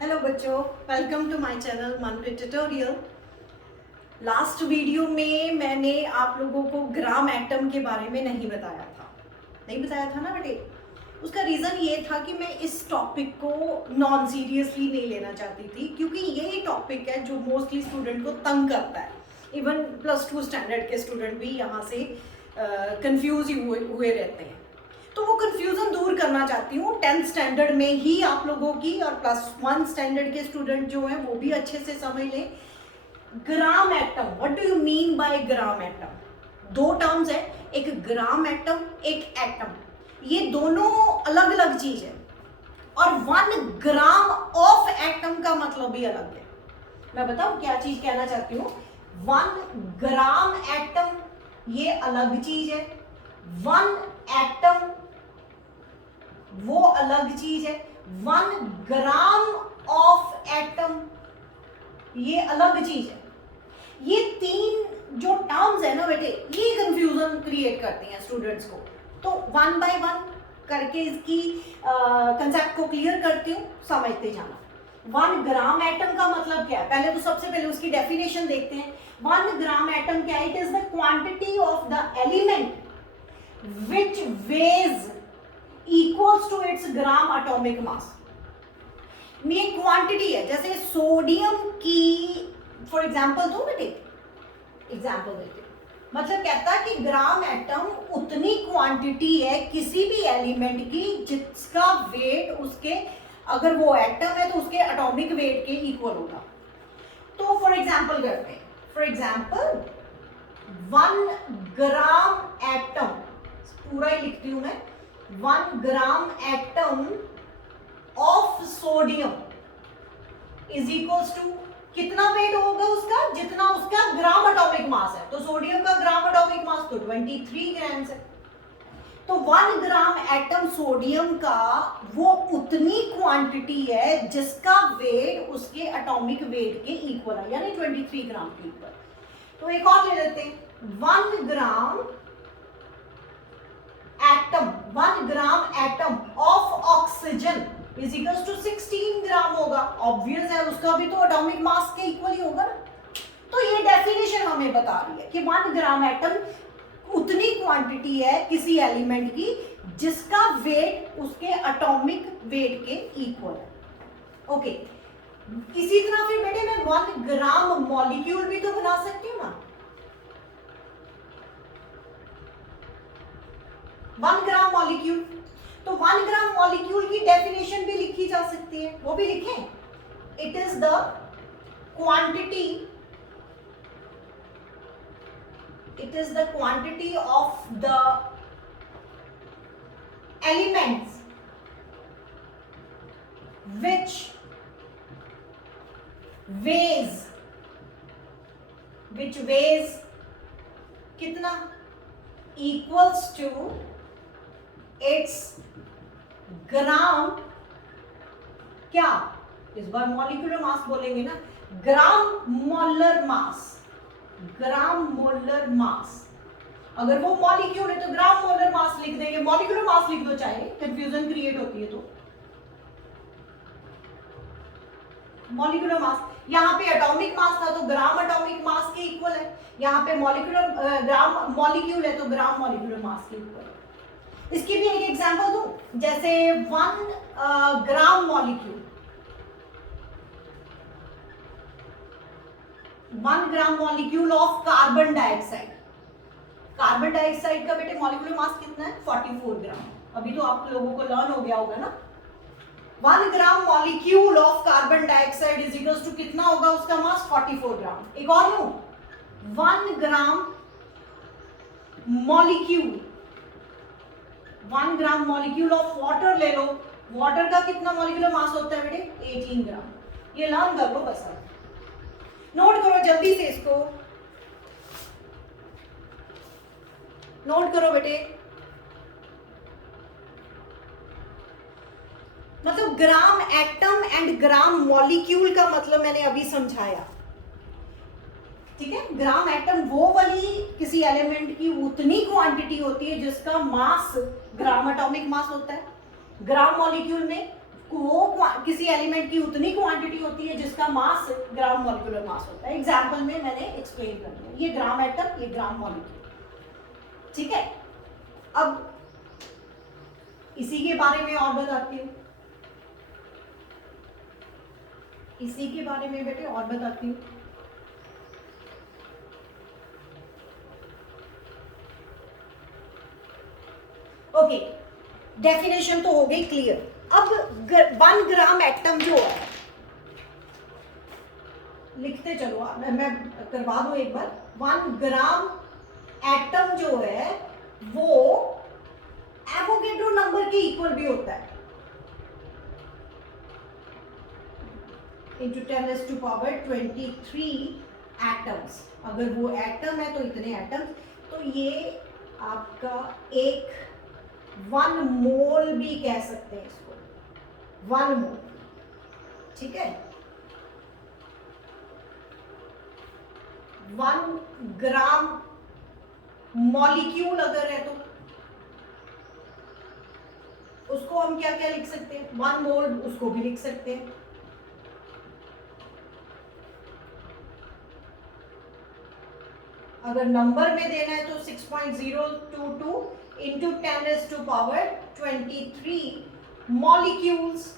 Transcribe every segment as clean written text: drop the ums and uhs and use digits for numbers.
Hello बच्चों, welcome to my channel Manpreet tutorial. Last video में मैंने आप लोगों को ग्राम एटम के बारे में नहीं बताया था ना बेटे। उसका रीज़न ये था कि मैं इस टॉपिक को नॉन सीरियसली नहीं लेना चाहती थी, क्योंकि यही टॉपिक है जो मोस्टली स्टूडेंट को तंग करता है। इवन +2 स्टैंडर्ड के स्टूडेंट भी यहाँ से कंफ्यूज हुए रहते हैं। तो वो कंफ्यूजन दूर करना चाहती हूँ 10th स्टैंडर्ड में ही आप लोगों की, और +1 स्टैंडर्ड के स्टूडेंट जो हैं वो भी अच्छे से समझ लें। Gram atom, what do you mean by gram atom? दो टर्म्स है, एक ग्राम एटम, एक एटम। ये दोनों अलग अलग चीज है, और 1 ग्राम ऑफ एटम का मतलब भी अलग है। मैं बताऊं क्या चीज कहना चाहती हूँ। 1 ग्राम एटम ये अलग चीज है, 1 एटम वो अलग चीज है, 1 ग्राम ऑफ एटम ये अलग चीज है। ये तीन जो टर्म्स है ना बेटे, ये कंफ्यूजन क्रिएट करती हैं स्टूडेंट्स को। तो 1 बाय 1 करके इसकी कंसेप्ट को क्लियर करती हूँ, समझते जाना। 1 ग्राम एटम का मतलब क्या है? पहले तो सबसे पहले उसकी डेफिनेशन देखते हैं। 1 ग्राम एटम क्या है? It is the quantity of the element which weighs equals to its gram atomic mass. ये क्वांटिटी है। जैसे सोडियम की फॉर एग्जांपल दो बेटे, एग्जांपल देते, मतलब कहता है कि ग्राम एटम उतनी क्वांटिटी है किसी भी एलिमेंट की जिसका वेट उसके, अगर वो एटम है तो उसके एटॉमिक वेट के इक्वल होगा। तो फॉर एग्जांपल करते हैं, फॉर एग्जांपल 1 ग्राम एटम, पूरा ही लिखती हूं मैं, 1 gram atom of sodium is equals to कितना वेट होगा उसका? जितना उसका ग्राम एटॉमिक मास है। तो सोडियम का ग्राम एटॉमिक मास तो 23 ग्राम्स है। तो 1 ग्राम एटम सोडियम का वो उतनी क्वांटिटी है जिसका वेट उसके एटॉमिक वेट के इक्वल है, यानी 23 ग्राम के इक्वल। तो एक और ले लेते हैं, 1 gram atom, 1 gram atom of oxygen is equal to 16 gram होगा। ऑब्वियस है, उसका भी तो एटॉमिक मास के इक्वल ही होगा ना। तो ये डेफिनेशन हमें बता रही है कि 1 ग्राम एटम उतनी क्वांटिटी है किसी एलिमेंट की जिसका वेट उसके एटॉमिक वेट के इक्वल है। ओके, इसी तरह फिर बेटे मैं 1 ग्राम मॉलिक्यूल भी तो बना सकती हूँ ना। 1 ग्राम मॉलिक्यूल, तो 1 ग्राम मॉलिक्यूल की डेफिनेशन भी लिखी जा सकती है, वो भी लिखें। It is the quantity, it is the quantity of the elements which ways कितना? इक्वल्स टू इट्स ग्राम, क्या इस बार मॉलिक्यूलर मास बोलेंगे ना, ग्राम मोलर मास, ग्राम मोलर मास। अगर वो मॉलिक्यूल है तो ग्राम मोलर मास लिख देंगे, मॉलिक्यूलर मास लिख दो, चाहे कंफ्यूजन क्रिएट होती है तो। मॉलिक्यूलर मास, यहाँ पे एटॉमिक मास था तो ग्राम एटॉमिक मास के इक्वल है, यहाँ पे मॉलिक्यूलर ग्राम मॉलिक्यूल है तो ग्राम मॉलिक्यूलर मास के इक्वल है। इसकी भी एक एग्जांपल दूं, जैसे 1 gram molecule, 1 gram molecule of carbon dioxide. Carbon dioxide का बेटे मॉलिक्यूलर मास कितना है? 44 ग्राम। अभी तो आप लोगों को लर्न हो गया होगा ना। 1 gram molecule of carbon dioxide is equal to कितना होगा उसका मास? 44 ग्राम। एक और लूं, 1 gram molecule, 1 gram molecule of water ले लो, वाटर का कितना मॉलिक्यूलर मास होता है बेटे? 18 ग्राम। ये लर्न कर लो बस, नोट करो जल्दी से, इसको नोट करो बेटे। मतलब gram atom and gram molecule का मतलब मैंने अभी समझाया, ठीक है। ग्राम एटम वो वाली किसी एलिमेंट की उतनी क्वांटिटी होती है जिसका मास ग्राम एटॉमिक मास होता है। ग्राम मॉलिक्यूल में वो किसी एलिमेंट की उतनी क्वांटिटी होती है जिसका मास ग्राम मॉलिक्यूलर मास होता है। एग्जाम्पल में मैंने एक्सप्लेन कर दिया, ये ग्राम एटम, ये ग्राम मॉलिक्यूल। ठीक है, अब इसी के बारे में और बताती हूँ, इसी के बारे में बेटे और बताती हूँ। ओके, डेफिनेशन तो हो गई क्लियर। अब 1 ग्राम एटम जो है, लिखते चलो, मैं करवा दूं एक बार। 1 ग्राम एटम जो है वो एवोगेड्रो नंबर के इक्वल भी होता है, इंटू 10⁻23 एटम्स। अगर वो एटम है तो इतने एटम्स, तो ये आपका एक 1 मोल भी कह सकते हैं इसको, 1 मोल। ठीक है, 1 ग्राम मॉलिक्यूल अगर है तो उसको हम क्या क्या लिख सकते हैं, 1 मोल उसको भी लिख सकते हैं। अगर नंबर में देना है तो 6.022 इंटू 10⁻23 मॉलिक्यूल्स।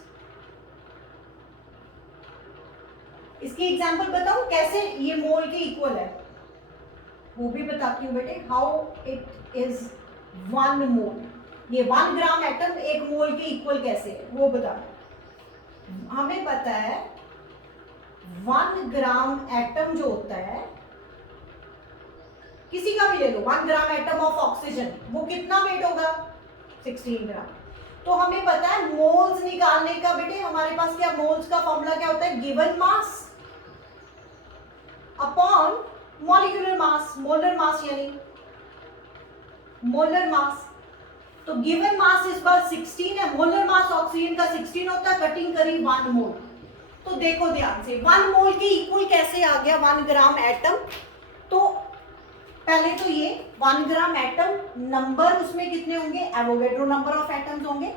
इसकी एग्जांपल बताऊं कैसे ये मोल के इक्वल है, वो भी बताती हूँ बेटे। हाउ इट इज 1 मोल, ये 1 ग्राम एटम 1 मोल के इक्वल कैसे है वो बताना। हमें पता है 1 ग्राम एटम जो होता है, किसी का भी ले लो, 1 ग्राम एटम ऑफ ऑक्सीजन, वो कितना वेट होगा, 16 ग्राम। तो हमें पता है मोल्स निकालने का बेटे, हमारे पास क्या मोल्स का फॉर्मूला क्या होता है, given mass upon molecular mass, molar mass यानी मोलर मास। तो गिवन मास इस बार 16 है, मोलर मास ऑक्सीजन का 16 होता है, कटिंग करी 1 मोल। तो देखो ध्यान से 1 मोल के इक्वल कैसे आ गया 1 ग्राम एटम। तो पहले तो ये 1 ग्राम एटम, नंबर उसमें कितने होंगे, एवोगेड्रो नंबर ऑफ एटम्स होंगे।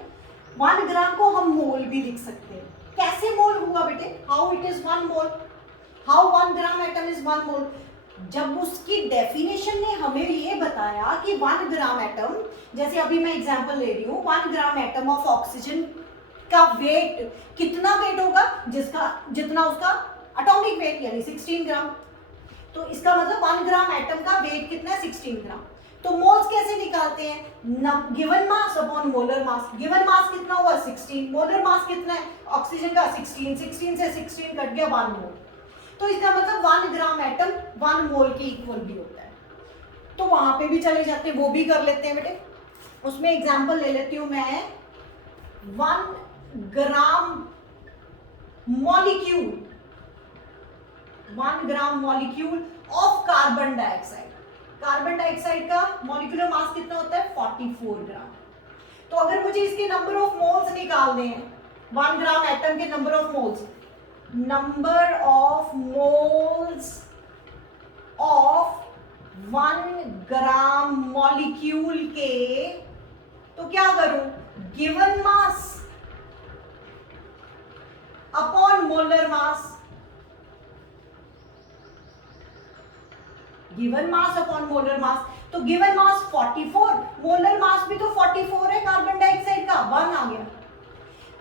1 ग्राम को हम मोल भी लिख सकते हैं। कैसे मोल हुआ बेटे, how it is 1 mole, how 1 gram atom is 1 मोल। जब उसकी डेफिनेशन ने हमें ये बताया कि 1 ग्राम एटम, जैसे अभी मैं एग्जांपल ले रही हूँ, 1 ग्राम एटम ऑफ ऑक्सीजन का वेट कितना वेट होगा, जितना उसका एटॉमिक वेट यानी 16 ग्राम। तो इसका मतलब 1 ग्राम एटम का वेट कितना है, 16 ग्राम। तो मोल्स कैसे निकालते हैं, given mass upon molar mass. Given mass कितना हुआ 16, मोलर मास कितना है ऑक्सीजन का 16, 16 से 16 कट गया 1 मोल। तो इसका मतलब 1 ग्राम एटम 1 मोल के इक्वल भी होता है। तो वहां पे भी चले जाते हैं, वो भी कर लेते हैं बेटे। उसमें एग्जांपल ले लेती हूं मैं, 1 gram molecule, 1 gram molecule of carbon dioxide. Carbon dioxide का मॉलिक्यूलर मास कितना होता है 44 ग्राम। तो अगर मुझे इसके नंबर ऑफ मोल्स निकालने हैं, 1 ग्राम एटम के number of moles, number of moles of 1 gram molecule के, तो क्या करूं, given mass upon molar mass. Given mass upon molar mass, तो गिवन मास 44, मोलर मास भी तो 44 है कार्बन डाइऑक्साइड का, 1 आ गया।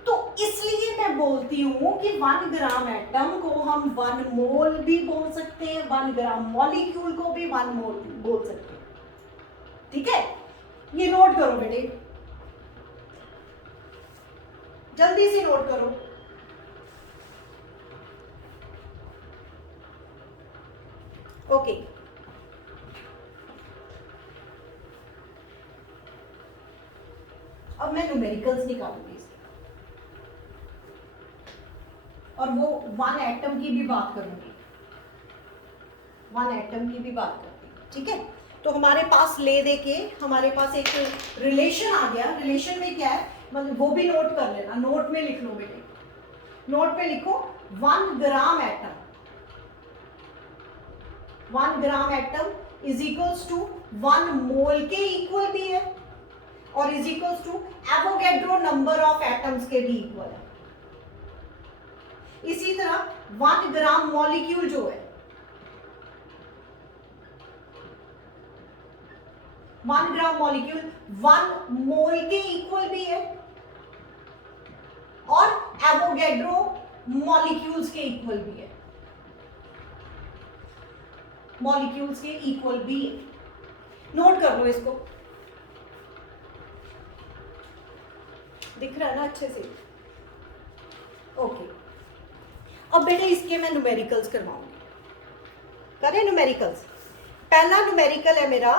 तो इसलिए मैं बोलती हूं कि 1 ग्राम एटम को हम 1 मोल भी बोल सकते हैं, 1 ग्राम मॉलिक्यूल को भी 1 मोल बोल सकते हैं। ठीक है, ये नोट करो बेटे, जल्दी से नोट करो। ओके, अब मैं न्यूमेरिकल्स निकालूंगी और वो 1 एटम की भी बात करूंगी, 1 एटम की भी बात करूंगी। ठीक है, तो हमारे पास ले दे के हमारे पास एक रिलेशन आ गया। रिलेशन में क्या है, मतलब वो भी नोट कर लेना, नोट में लिख लो बेटे, नोट में लिखो 1 gram atom, 1 gram atom is equals to 1 mole के इक्वल भी है और is equals to Avogadro number of atoms के भी इक्वल है। इसी तरह 1 ग्राम मॉलिक्यूल जो है 1 ग्राम मॉलिक्यूल 1 मोल के इक्वल भी है और एवोगैड्रो मॉलिक्यूल्स के इक्वल भी है, मॉलिक्यूल्स के इक्वल भी है। नोट कर लो इसको, दिख रहा है ना अच्छे से? ओके, अब बेटे इसके मैं न्यूमेरिकल्स करवाऊंगी। करें न्यूमेरिकल्स। पहला न्यूमेरिकल है मेरा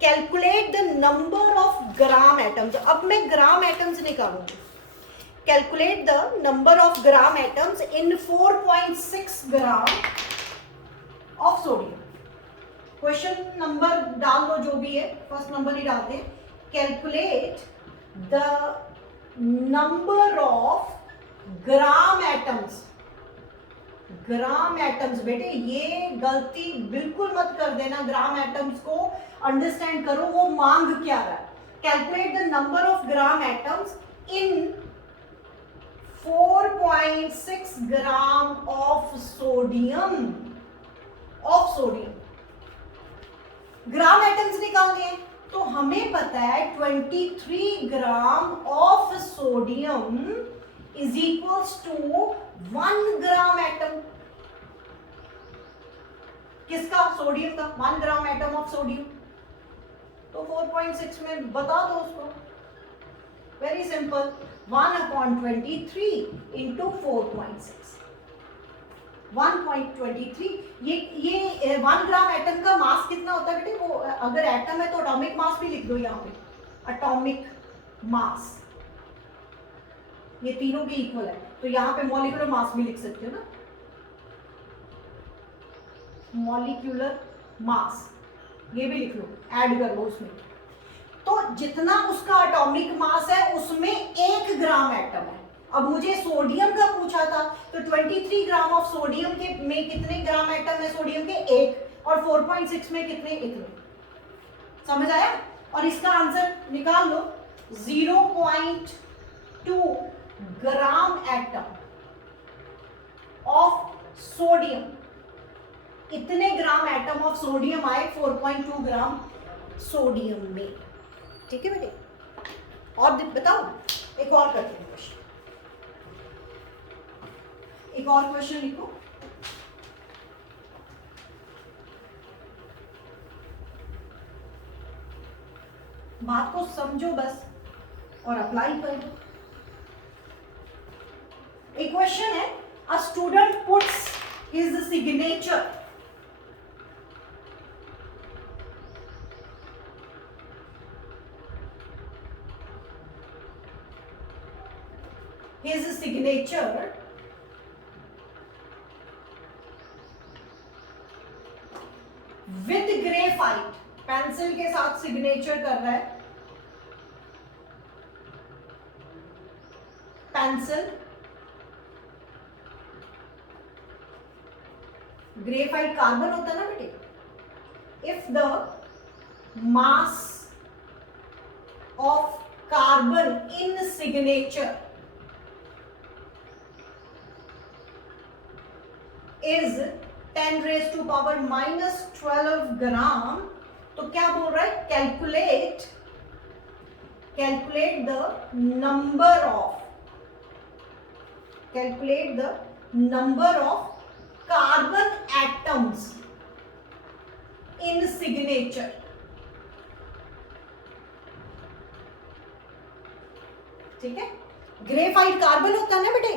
calculate the number of gram atoms. अब मैं ग्राम एटम्स निकालूंगी। Calculate the number of gram atoms in 4.6 gram of sodium. Question number डाल दो, जो भी है फर्स्ट नंबर ही डालते हैं। Calculate the number of gram atoms. Gram atoms बेटे ये गलती बिल्कुल मत कर देना, ग्राम एटम्स को अंडरस्टैंड करो वो मांग क्या रहा है। Calculate the number of gram atoms in 4.6 gram of sodium. Of sodium gram atoms निकालने हैं तो हमें पता है 23 gram of sodium is equals to 1 gram atom. किसका? सोडियम का। 1 ग्राम एटम ऑफ सोडियम। तो 4.6 में बता दो उसको, वेरी सिंपल, 1/23 इंटू 4.6 1.23। ये 1 ग्राम एटम का मास कितना होता है बेटे? वो अगर एटम है तो एटॉमिक मास भी लिख दो यहाँ पे, एटॉमिक मास। ये तीनों के इक्वल है तो यहाँ पे मॉलिक्यूलर मास भी लिख सकते हो ना, मॉलिक्यूलर मास ये भी लिख लो, ऐड कर लो उसमें। तो जितना उसका एटॉमिक मास है उसमें 1 ग्राम एटम है। अब मुझे सोडियम का पूछा था तो 23 ग्राम ऑफ सोडियम के में कितने ग्राम एटम है? सोडियम के 1, और 4.6 में कितने? इतने। समझ आया? और इसका आंसर निकाल लो, 0.2 ग्राम एटम ऑफ सोडियम। इतने ग्राम एटम ऑफ सोडियम आए 4.2 ग्राम सोडियम में। ठीक है बेटे? और बताओ, एक और करते हैं क्वेश्चन। एक और क्वेश्चन लिखो। बात को समझो बस और अप्लाई करो। एक क्वेश्चन है, a student puts his signature with graphite, pencil के साथ सिग्नेचर कर रहा है। पेंसिल, ग्रेफाइट कार्बन होता है ना बेटे। If the mass of carbon in signature is 10⁻⁻12 ग्राम, तो क्या बोल रहा है? Calculate the number of carbon atoms in signature. ठीक है? ग्रेफाइट कार्बन होता है ना बेटे,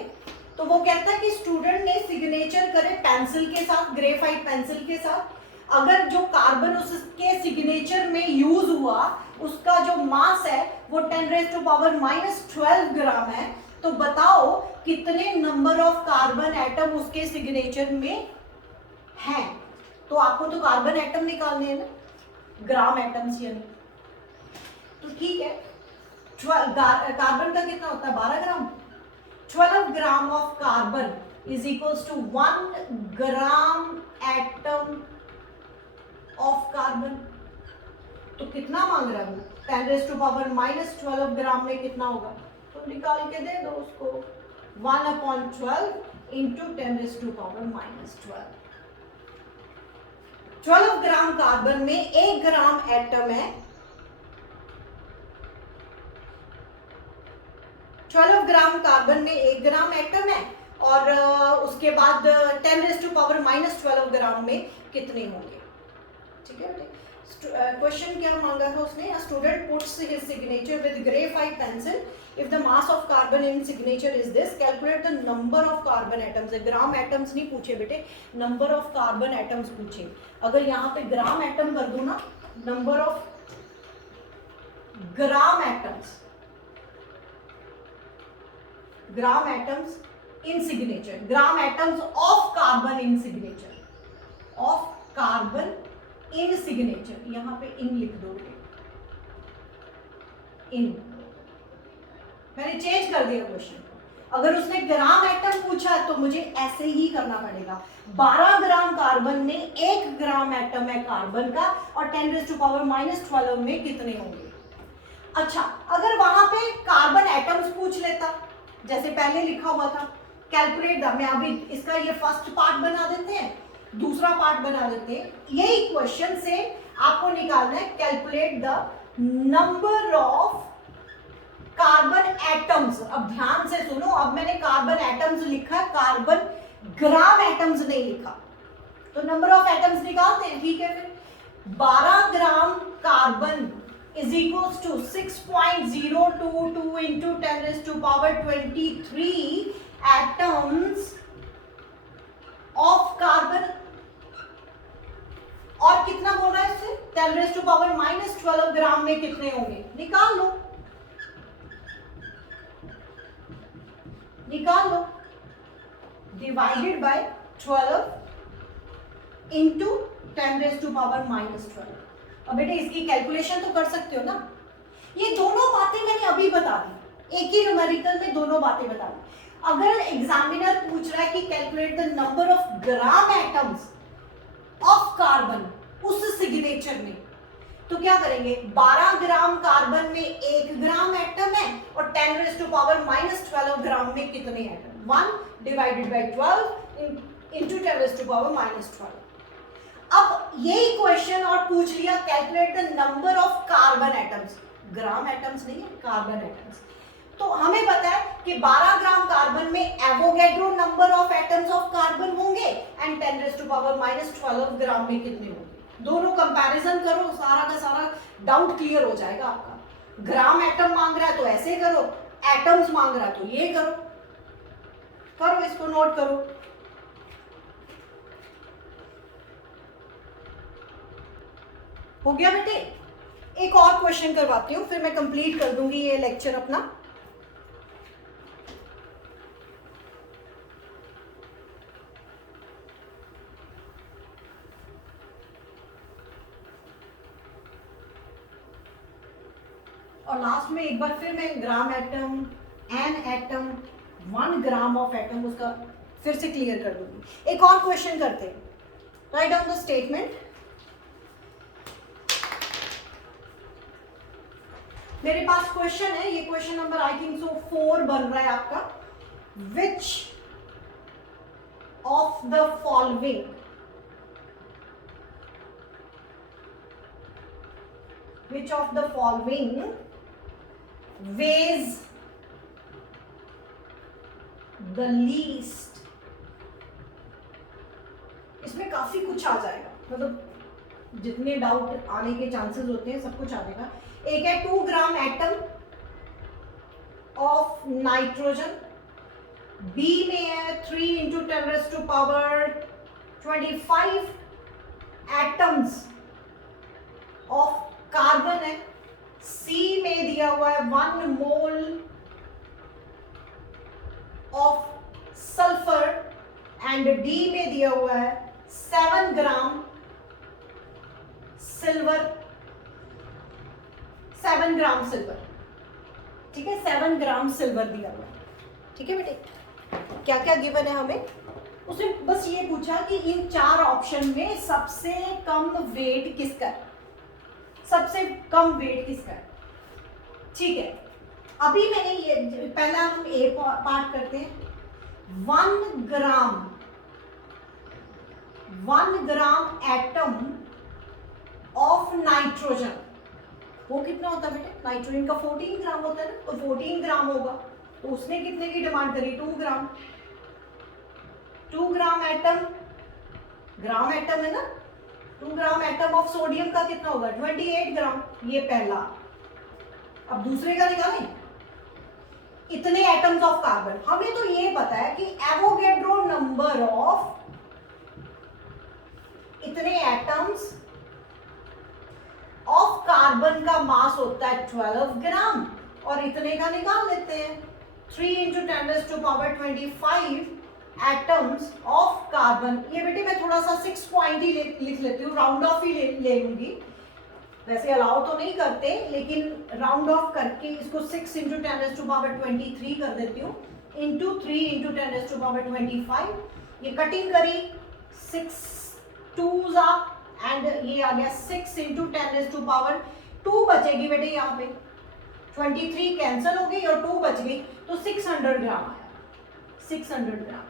तो वो कहता है कि स्टूडेंट ने सिग्नेचर करे पेंसिल के साथ, ग्रेफाइट पेंसिल के साथ। अगर जो कार्बन उसके सिग्नेचर में यूज हुआ उसका जो मास है वो 10⁻⁻12 ग्राम है, तो बताओ कितने नंबर ऑफ कार्बन एटम उसके सिग्नेचर में हैं। तो आपको तो कार्बन एटम निकालने हैं ना, ग्राम एटम्स यानी। तो ठीक है, कार्बन का कितना होता है? 12 gram. 12 gram of carbon is equals to 1 gram atom of carbon. तो कितना मांग रहा है वो? 10⁻⁻12 ग्राम में कितना होगा? तो निकाल के दे दो उसको, 1/12 इंटू 10⁻⁻12। 12 ग्राम कार्बन में 1 ग्राम एटम है, 12 ग्राम कार्बन में 1 ग्राम एटम है, और उसके बाद 10⁻⁻12 ग्राम में कितने होंगे। ठीक है बेटे, क्वेश्चन क्या मांगा था उसने, a student puts his signature with graphite pencil, if the mass of carbon in signature is this, calculate the number of carbon atoms। Gram atoms नहीं पूछे बेटे, नंबर ऑफ कार्बन एटम्स पूछे। अगर यहाँ पे ग्राम एटम कर दो ना, number of gram atoms, gram atoms in signature, gram atoms of carbon in signature, of carbon in signature, यहां पे इन लिख दोगे, इन, मैंने चेंज कर दिया क्वेश्चन। अगर उसने ग्राम एटम पूछा तो मुझे ऐसे ही करना पड़ेगा। 12 ग्राम कार्बन में 1 ग्राम एटम है कार्बन का, और 10⁻⁻12 में कितने होंगे। अच्छा, अगर वहां पे कार्बन एटम्स पूछ लेता जैसे पहले लिखा हुआ था, कैलकुलेट द, मैं अभी इसका ये फर्स्ट पार्ट बना देते हैं, दूसरा पार्ट बना देते हैं। यही क्वेश्चन से आपको निकालना है, calculate the number of carbon atoms. अब ध्यान से सुनो, अब मैंने कार्बन एटम्स लिखा, कार्बन ग्राम एटम्स नहीं लिखा, तो नंबर ऑफ एटम्स निकालते हैं। ठीक है, फिर 12 gram carbon is equals to 6.022 into 10⁻23 atoms of carbon, और कितना बोल रहा है इससे, 10⁻⁻12 ग्राम में कितने होंगे, निकाल लो, निकाल लो, डिवाइडेड बाय 12 इंटू 10⁻⁻12। अब बेटे इसकी कैलकुलेशन तो कर सकते हो ना। ये दोनों बातें मैंने अभी बता दी, एक ही न्यूमेरिकल में दोनों बातें बता दी। अगर एग्जामिनर पूछ रहा है कि calculate the number of gram atoms of carbon उस सिग्नेचर में, तो क्या करेंगे, 12 ग्राम कार्बन में 1 ग्राम एटम है, और 10⁻⁻12 ग्राम में कितने एटम, 1 डिवाइडेड बाय 12 इंटू 10⁻⁻12। अब यही क्वेश्चन और पूछ लिया, calculate the number of carbon atoms, gram atoms नहीं है, कार्बन एटम्स। तो हमें पता है कि 12 ग्राम कार्बन में Avogadro number of atoms of carbon होंगे, एंड 10⁻⁻12 ग्राम में कितने होंगे। दोनों कंपैरिजन करो, सारा का सारा डाउट क्लियर हो जाएगा आपका। ग्राम एटम मांग रहा है तो ऐसे करो, एटम्स मांग रहा है तो ये करो, करो इसको नोट करो। हो गया बेटे, एक और क्वेश्चन करवाती हूँ, फिर मैं कंप्लीट कर दूंगी ये लेक्चर अपना। और लास्ट में एक बार फिर मैं gram atom, an atom, 1 gram of atom, उसका फिर से क्लियर कर दूंगी। एक और क्वेश्चन करते हैं, राइट डाउन द स्टेटमेंट। मेरे पास क्वेश्चन है, ये question number I think so 4 बन रहा है आपका। Which of the following weighs the least। इसमें काफी कुछ आ जाएगा, मतलब जितने डाउट आने के चांसेस होते हैं सब कुछ आ जाएगा। एक है 2 gram atom of nitrogen, B में है 3 इंटू 10⁻25 एटम्स ऑफ कार्बन है, सी में दिया हुआ है 1 mole of sulphur, and D में दिया हुआ है 7 ग्राम सिल्वर, 7 ग्राम सिल्वर। ठीक है, 7 ग्राम सिल्वर दिया हुआ है। ठीक है बेटे, क्या क्या गिवन है हमें, उसने बस ये पूछा कि इन 4 ऑप्शन में सबसे कम वेट किसका है, सबसे कम वेट किसका है। ठीक है, अभी मैंने ये पहला हम ए पार्ट करते हैं। 1 ग्राम एटम ऑफ नाइट्रोजन, वो कितना होता है बेटे? नाइट्रोजन का 14 ग्राम होता है ना, तो 14 ग्राम होगा। तो उसने कितने की डिमांड करी? 2 ग्राम। 2 ग्राम एटम, ग्राम एटम है ना, 2 ग्राम एटम ऑफ सोडियम का कितना होगा? 28 ग्राम। ये पहला। अब दूसरे का निकालें, इतने एटम्स ऑफ कार्बन। हमें तो ये पता है कि एवोगैड्रो नंबर ऑफ इतने एटम्स ऑफ कार्बन का मास होता है 12 ग्राम, और इतने का निकाल लेते हैं। 3 × 10⁻25 एटम्स ऑफ कार्बन। ये बेटे मैं थोड़ा सा 6 पॉइंट ही लिख लेती हूँ, राउंड ऑफ ही ले लूंगी। वैसे अलाउ तो नहीं करते, लेकिन राउंड ऑफ करके इसको 6 × 10⁻23 कर देती हूँ, इंटू 3 × 10⁻25। ये कटिंग करी, 6 2s एंड ये आ गया 6 × 10⁻2 बचेगी बेटे यहाँ पे। 23 कैंसिल हो गई और 2 बच गई, तो 600 ग्राम आया। 600 ग्राम।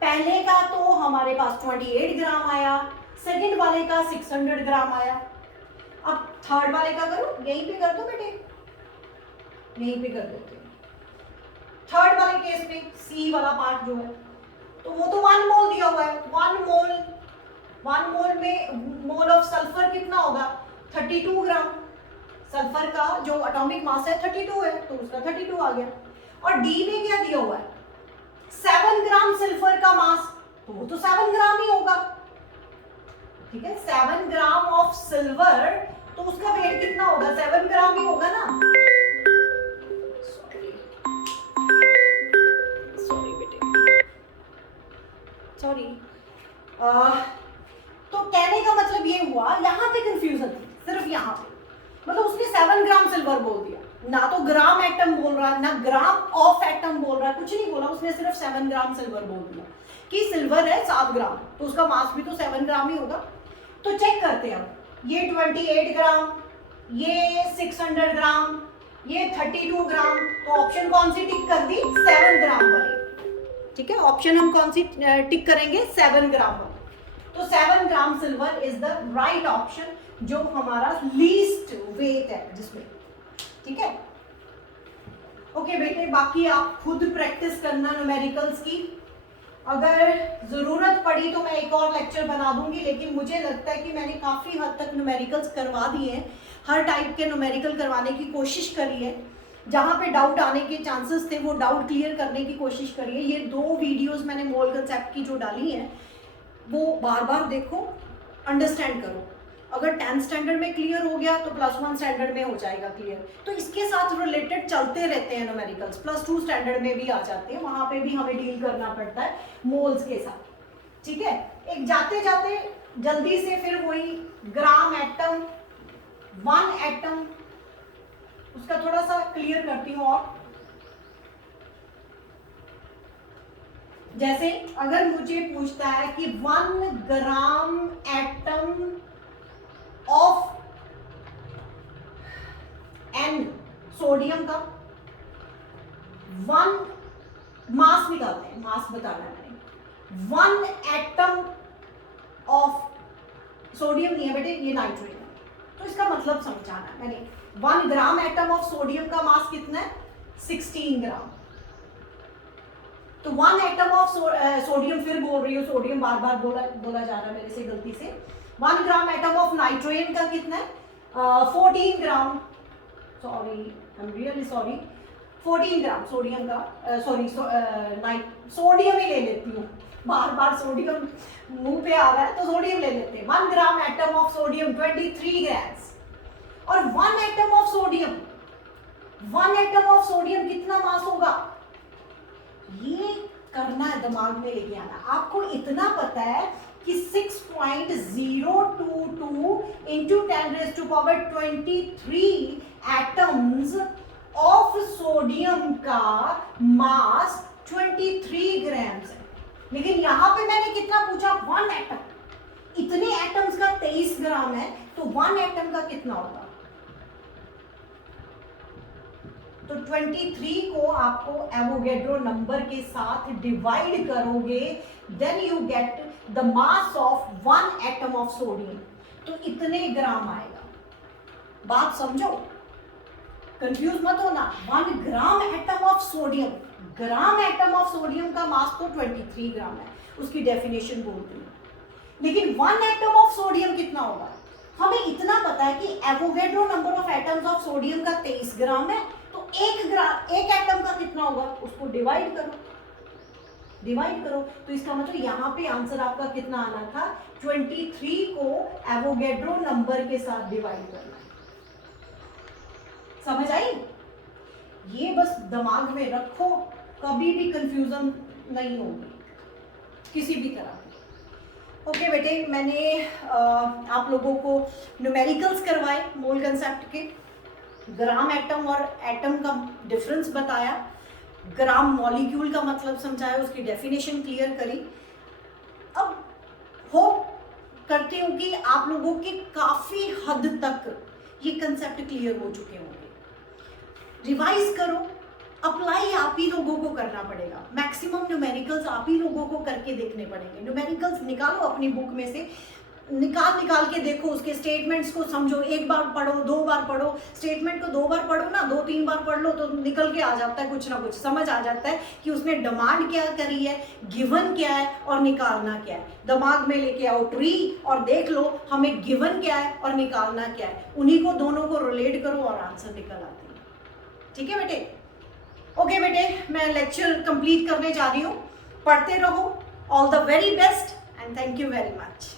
पहले का तो हमारे पास 28 ग्राम आया, सेकंड वाले का 600 ग्राम आया। अब थर्ड वाले का करूं? यहीं पे कर दो बेटे, यहीं पे कर देते हैं। थर्ड वाले केस में सी वाला पार्ट जो है, तो वो तो 1 मोल दिया हुआ है। 1 मोल में मोल ऑफ सल्फर कितना होगा? 32 ग्राम। सल्फर का जो एटॉमिक मास है 32 है, तो उसका 32 आ गया। और डी में क्या दिया हुआ है? 7 ग्राम सल्फर का मास, तो वो तो 7 ग्राम ही होगा। ठीक है, 7 ग्राम ऑफ सिल्वर, तो उसका वेट कितना होगा? 7 ग्राम ही होगा ना। सॉरी बेटे, सॉरी। तो कहने का मतलब ये हुआ, यहाँ पे कंफ्यूजन थी, सिर्फ यहाँ पे। मतलब उसने 7 ग्राम सिल्वर बोल दिया, ना तो ग्राम एटम बोल रहा है, ना ग्राम ऑफ एटम बोल रहा है, कुछ नहीं बोला। उसने सिर्फ 7 ग्राम सिल्वर बोल दिया कि सिल्वर है 7 ग्राम, तो उसका मास भी तो 7 ग्राम ही होगा। तो चेक करते हैं अब, ये 28 ग्राम, ये 600 ग्राम, ये 32 ग्राम। तो ऑप्शन कौन सी टिक कर दी? 7 ग्राम वाली। ठीक है, ऑप्शन हम कौन सी टिक करेंगे? 7 ग्राम वाली। तो 7 gram silver is the right option, जो हमारा लीस्ट वेट है जिसमें। ठीक है, ओके बेटे, बाकी आप खुद प्रैक्टिस करना न्यूमेरिकल्स की। अगर जरूरत पड़ी तो मैं एक और लेक्चर बना दूंगी, लेकिन मुझे लगता है कि मैंने काफी हद तक न्यूमेरिकल्स करवा दिए हैं। हर टाइप के न्यूमेरिकल करवाने की कोशिश करी है। जहाँ पे डाउट आने के चांसेस थे वो डाउट क्लियर करने की कोशिश करी है। ये 2 वीडियोस मैंने मोल कंसेप्ट की जो डाली हैं, वो बार बार देखो, अंडरस्टैंड करो। अगर 10th स्टैंडर्ड में क्लियर हो गया तो +1 स्टैंडर्ड में हो जाएगा क्लियर। तो इसके साथ रिलेटेड चलते रहते हैं न्यूमेरिकल्स, +2 स्टैंडर्ड में भी आ जाते हैं, वहां पे भी हमें डील करना पड़ता है मोल्स के साथ। ठीक है, एक जाते जाते जल्दी से फिर वही ग्राम एटम, 1 एटम, उसका थोड़ा सा क्लियर करती हूँ। और जैसे अगर मुझे पूछता है कि 1 gram atom of N sodium का 1 मास निकालते हैं, मास बताना है मैंने। 1 एटम ऑफ सोडियम नहीं है बेटे, ये नाइट्रोजन है, तो इसका मतलब समझाना है मैंने। 1 ग्राम एटम ऑफ सोडियम का मास कितना है? 16 ग्राम। तो 1 एटम ऑफ सोडियम, फिर बोल रही हूँ सोडियम, बार बार बोला जा रहा है मेरे से गलती से। 1 ग्राम एटम ऑफ नाइट्रोजन का कितना है? 14 gram. Sorry, I am really sorry, 14 gram sodium का, सॉरी सोडियम ही ले लेती हूँ, बार बार सोडियम मुंह पे आ रहा है तो सोडियम ले लेते हैं। 1 gram atom of sodium 23 grams. और 1 atom of sodium, 1 atom of sodium कितना मास होगा? ये करना है, दिमाग में लेके आना। आपको इतना पता है कि 6.022 into 10⁻23 एटम्स ऑफ सोडियम का मास 23 ग्राम्स है। लेकिन यहां पे मैंने कितना पूछा? 1 एटम। इतने एटम्स का 23 ग्राम है, तो 1 एटम का कितना होगा? तो 23 को आपको एवोगैड्रो नंबर के साथ डिवाइड करोगे, then you get the mass of 1 atom of sodium, तो इतने ग्राम आएगा। बात समझो, कंफ्यूज मत होना। 1 gram atom of sodium, gram atom of sodium का मास तो 23 ग्राम है, उसकी डेफिनेशन बोलती हूँ। लेकिन 1 एटम ऑफ सोडियम कितना होगा? हमें इतना पता है कि Avogadro number of atoms of sodium का 23 ग्राम है, तो 1 एटम का कितना होगा उसको डिवाइड करो, डिवाइड करो। तो इसका मतलब यहाँ पे आंसर आपका कितना आना था? 23 को एवोगैड्रो नंबर के साथ डिवाइड करना है। समझ आई? ये बस दिमाग में रखो, कभी भी कंफ्यूजन नहीं होगी किसी भी तरह की। ओके बेटे, मैंने आप लोगों को न्यूमेरिकल्स करवाए मोल कंसेप्ट के, ग्राम एटम और एटम का डिफरेंस बताया, ग्राम मॉलिक्यूल का मतलब समझाया, उसकी डेफिनेशन क्लियर करी। अब होप करती हूँ कि आप लोगों के काफ़ी हद तक ये कंसेप्ट क्लियर हो चुके होंगे। रिवाइज करो, अप्लाई आप ही लोगों को करना पड़ेगा। मैक्सिमम न्यूमेरिकल्स आप ही लोगों को करके देखने पड़ेंगे। न्यूमेरिकल्स निकालो अपनी बुक में से, निकाल के देखो, उसके स्टेटमेंट्स को समझो, 1 बार पढ़ो, 2 बार पढ़ो, स्टेटमेंट को 2 बार पढ़ो ना, 2-3 बार पढ़ लो तो निकल के आ जाता है, कुछ ना कुछ समझ आ जाता है कि उसने डिमांड क्या करी है, गिवन क्या है और निकालना क्या है। दिमाग में लेके आओ ट्री और देख लो हमें गिवन क्या है और निकालना क्या है, उन्हीं को दोनों को रिलेट करो और आंसर निकल आती है। ठीक है बेटे? ओके बेटे, मैं लेक्चर कंप्लीट करने जा रही हूँ। पढ़ते रहो। All the very best and thank you very much.